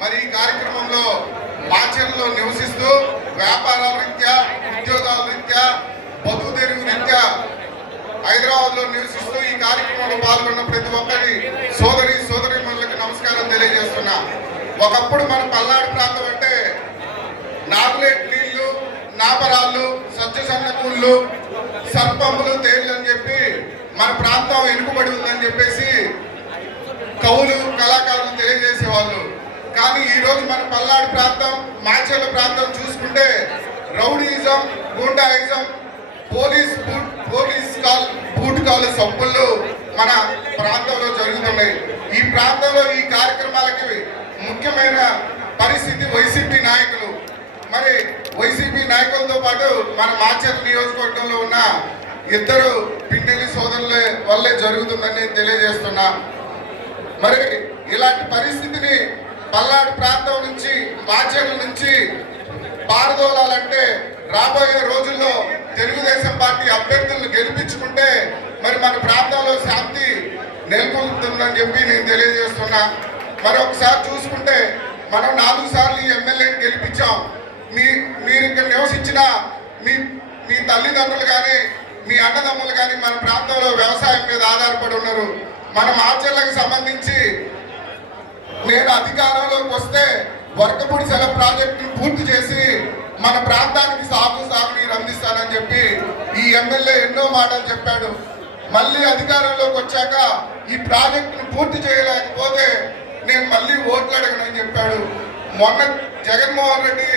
మరి ఈ కార్యక్రమంలో మాచర్లలో నివసిస్తూ వ్యాపారాల రీత్యా, ఉద్యోగాల రీత్యా, బతుకు తెరువు రీత్యా హైదరాబాద్ లో నివసిస్తూ ఈ కార్యక్రమంలో పాల్గొన్న ప్రతి ఒక్కరి సోదరిమణులకు నమస్కారం తెలియజేస్తున్నా. ఒకప్పుడు మన పల్నాడు ప్రాంతం అంటే నాగులేట్ నీళ్లు, నాపరాళ్ళు, సజ్జసన్నకూళ్ళు, సర్పములు, తేళ్లు అని చెప్పి మన ప్రాంతం వెనుకబడి ఉందని చెప్పేసి కవులు, కళాకారులు తెలియజేసేవాళ్ళు. కానీ ఈరోజు మన పల్నాడు ప్రాంతం, మాచర్ల ప్రాంతం చూసుకుంటే రౌడీయిజం, గూండాయిజం, పోలీస్ బూట్ కాలు సబ్బుళ్ళు మన ప్రాంతంలో జరుగుతున్నాయి. ఈ ప్రాంతంలో ఈ కార్యక్రమాలకి ముఖ్యమైన పరిస్థితి వైసీపీ నాయకులు. మరి వైసీపీ నాయకులతో పాటు మన మాచర్ల నియోజకవర్గంలో ఉన్న ఇద్దరు పిండిలి సోదరుల వల్లే జరుగుతుందని తెలియజేస్తున్నా. మరి ఇలాంటి పరిస్థితిని పల్నాడు ప్రాంతం నుంచి, మాచర్ల నుంచి పారదోలాలంటే రాబోయే రోజుల్లో తెలుగుదేశం పార్టీ అభ్యర్థులను గెలిపించుకుంటే మరి మన ప్రాంతంలో శాంతి నెలకొల్పుతుందని చెప్పి నేను తెలియజేస్తున్నా. మరి ఒకసారి చూసుకుంటే మనం 4 సార్లు ఈ ఎమ్మెల్యేని గెలిపించాం. మీరు ఇక్కడ నివసించిన మీ తల్లిదండ్రులు కానీ, మీ అన్నదమ్ములు కానీ మన ప్రాంతంలో వ్యవసాయం మీద ఆధారపడి ఉన్నారు. మన మాచర్లకు సంబంధించి నేను అధికారంలోకి వస్తే వర్కపుడిసెల ప్రాజెక్టును పూర్తి చేసి మన ప్రాంతానికి సాగునీరు అందిస్తానని చెప్పి ఈ ఎమ్మెల్యే ఎన్నో మాటలు చెప్పాడు. మళ్ళీ అధికారంలోకి వచ్చాక ఈ ప్రాజెక్టును పూర్తి చేయలేకపోతే నేను మళ్ళీ ఓట్లు అడగనని చెప్పాడు. మొన్న జగన్మోహన్ రెడ్డి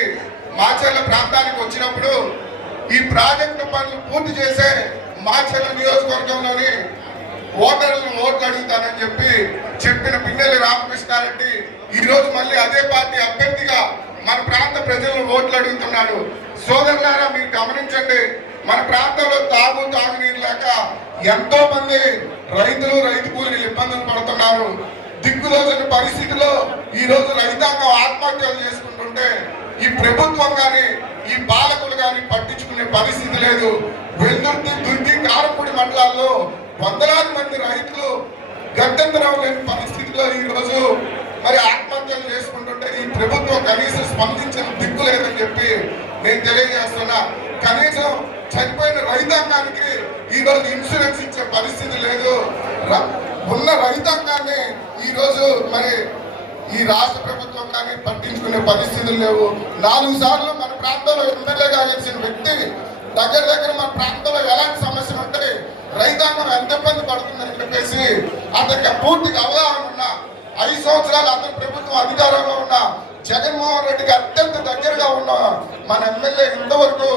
మాచర్ల ప్రాంతానికి వచ్చినప్పుడు ఈ ప్రాజెక్టు పనులు పూర్తి చేసే మాచర్ల నియోజకవర్గంలోని ఓటర్లను ఓట్లు అడుగుతానని చెప్పిన పిన్నెల్లి రామకృష్ణారెడ్డి ఈరోజు మళ్ళీ అదే పార్టీ అభ్యర్థిగా మన ప్రాంత ప్రజలను ఓట్లు అడుగుతున్నాడు. సోదరులారా, మీరు గమనించండి, మన ప్రాంతంలో తాగునీరు లేక ఎంతో మంది రైతు కూలీలు ఇబ్బందులు పడుతున్నారు. దిక్కుదోచని పరిస్థితిలో ఈ రోజు రైతాంగం ఆత్మహత్యలు చేసుకుంటుంటే ఈ ప్రభుత్వం కానీ, ఈ పాలకులు కానీ పట్టించుకునే పరిస్థితి లేదు. వెల్దుర్తి, దుర్గి, కారపూడి మండలాల్లో వందలాది మంది రైతులు గత్యంతరం లేని పరిస్థితిలో ఈ రోజు మరి ఆత్మహత్యలు చేసుకుంటుంటే ఈ ప్రభుత్వం కనీసం స్పందించిన దిక్కు లేదని చెప్పి నేను తెలియజేస్తున్నా. కనీసం చనిపోయిన రైతాంగానికి ఈ రోజు ఇన్సూరెన్స్ ఇచ్చే పరిస్థితి లేదు. ఉన్న రైతాంగాన్ని ఈ రోజు మరి ఈ రాష్ట్ర ప్రభుత్వం కానీ పట్టించుకునే పరిస్థితులు లేవు. 4 సార్లు మన ప్రాంతంలో ఎమ్మెల్యేగా గెలిచిన వ్యక్తి దగ్గర మన ప్రాంతంలో ఎలాంటి సమస్యలు ఉంటే రైతాంగం ఎంత ఇబ్బంది పడుతుందని చెప్పేసి అతనికి పూర్తిగా అవగాహన ఉన్న 5 సంవత్సరాలు అతని ప్రభుత్వం అధికారంలో ఉన్న జగన్మోహన్ రెడ్డికి అత్యంత దగ్గరగా ఉన్న మన ఎమ్మెల్యే ఇంతవరకు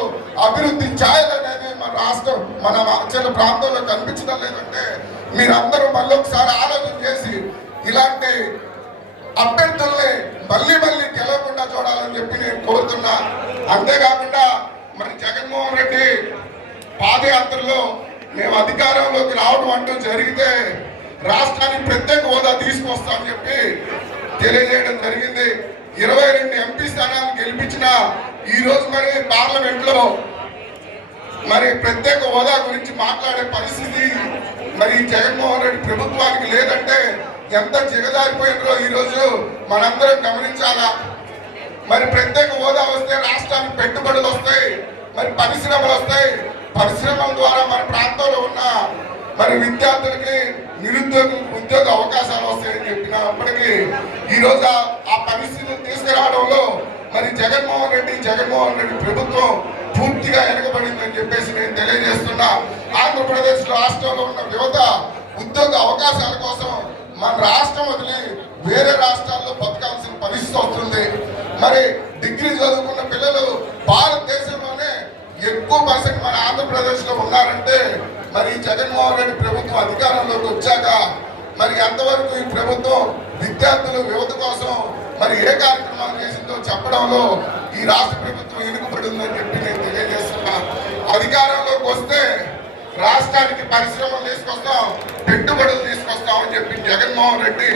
అభివృద్ధి ఛాయలనేది మన రాష్ట్రం, మన మాచర్ల ప్రాంతంలో కనిపించడం లేదంటే మీరందరూ మళ్ళీ ఒకసారి ఆలోచన చేసి ఇలాంటి అభ్యర్థుల్ని మళ్ళీ గెలవకుండా చూడాలని చెప్పి నేను కోరుతున్నా. అంతేకాకుండా మరి జగన్మోహన్ రెడ్డి పాదయాత్రలో మేము అధికారంలోకి రావడం అంటూ జరిగితే రాష్ట్రానికి ప్రత్యేక హోదా తీసుకొస్తామని చెప్పి తెలియజేయడం జరిగింది. 22 ఎంపీ స్థానాలు గెలిపించిన ఈ రోజు మరి పార్లమెంట్ లో మరి ప్రత్యేక హోదా గురించి మాట్లాడే పరిస్థితి మరి జగన్మోహన్ రెడ్డి ప్రభుత్వానికి లేదంటే ఎంత జిగజారిపోయినో ఈ రోజు మనందరం గమనించాలా. మరి ప్రత్యేక హోదా వస్తే రాష్ట్రానికి పెట్టుబడులు వస్తాయి, మరి పరిశ్రమలు వస్తాయి. పరిశ్రమల ద్వారా మన ప్రాంతంలో ఉన్న మరి విద్యార్థులకి, నిరుద్యోగులకు ఉద్యోగ అవకాశాలు వస్తాయని చెప్పినప్పటికీ ఈ రోజు ఆ పరిస్థితులు తీసుకురావడంలో మరి జగన్మోహన్ రెడ్డి ప్రభుత్వం పూర్తిగా వెనకబడిందని చెప్పేసి నేను తెలియజేస్తున్నా. ఆంధ్రప్రదేశ్ రాష్ట్రంలో ఉన్న యువత ఉద్యోగ అవకాశాల కోసం మన రాష్ట్రం వదిలి వేరే రాష్ట్రాల్లో బతకాల్సిన పరిస్థితి వస్తుంది. మరి డిగ్రీ చదువుకున్న పిల్లలు భారతదేశంలోనే ఎక్కువ పర్సెంట్ మన ఆంధ్రప్రదేశ్ లో ఉన్నారంటే మరి జగన్మోహన్ రెడ్డి ప్రభుత్వం అధికారంలోకి వచ్చాక మరి ఎంతవరకు ఈ ప్రభుత్వం విద్యార్థులు, యువత కోసం మరి ఏ కార్యక్రమాలు చేసిందో చెప్పడంలో ఈ రాష్ట్ర ప్రభుత్వం వెనుకబడి ఉందని చెప్పి నేను తెలియజేస్తున్నా. అధికారంలోకి వస్తే రాష్ట్రానికి పరిశ్రమలు తీసుకొస్తాం, పెట్టుబడులు తీసుకొస్తాం అని చెప్పి జగన్మోహన్ రెడ్డి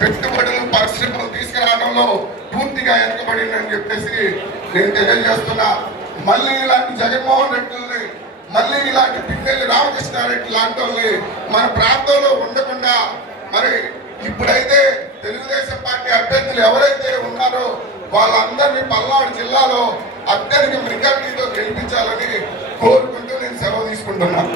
పెట్టుబడులు, పరిశ్రమలు తీసుకురావడంలో పూర్తిగా వెనుకబడిందని చెప్పేసి నేను తెలియజేస్తున్నా. మళ్ళీ ఇలాంటి జగన్మోహన్ రెడ్డిని, మళ్ళీ ఇలాంటి పిన్నెల్లి రామకృష్ణారెడ్డి లాంటి వాళ్ళని మన ప్రాంతంలో ఉండకుండా మరి ఇప్పుడైతే తెలుగుదేశం పార్టీ అభ్యర్థులు ఎవరైతే ఉన్నారో వాళ్ళందరినీ పల్నాడు జిల్లాలో అత్యధిక మెజార్టీతో గెలిపించాలని కోరుకుంటూ నేను సెలవు తీసుకుంటున్నాను.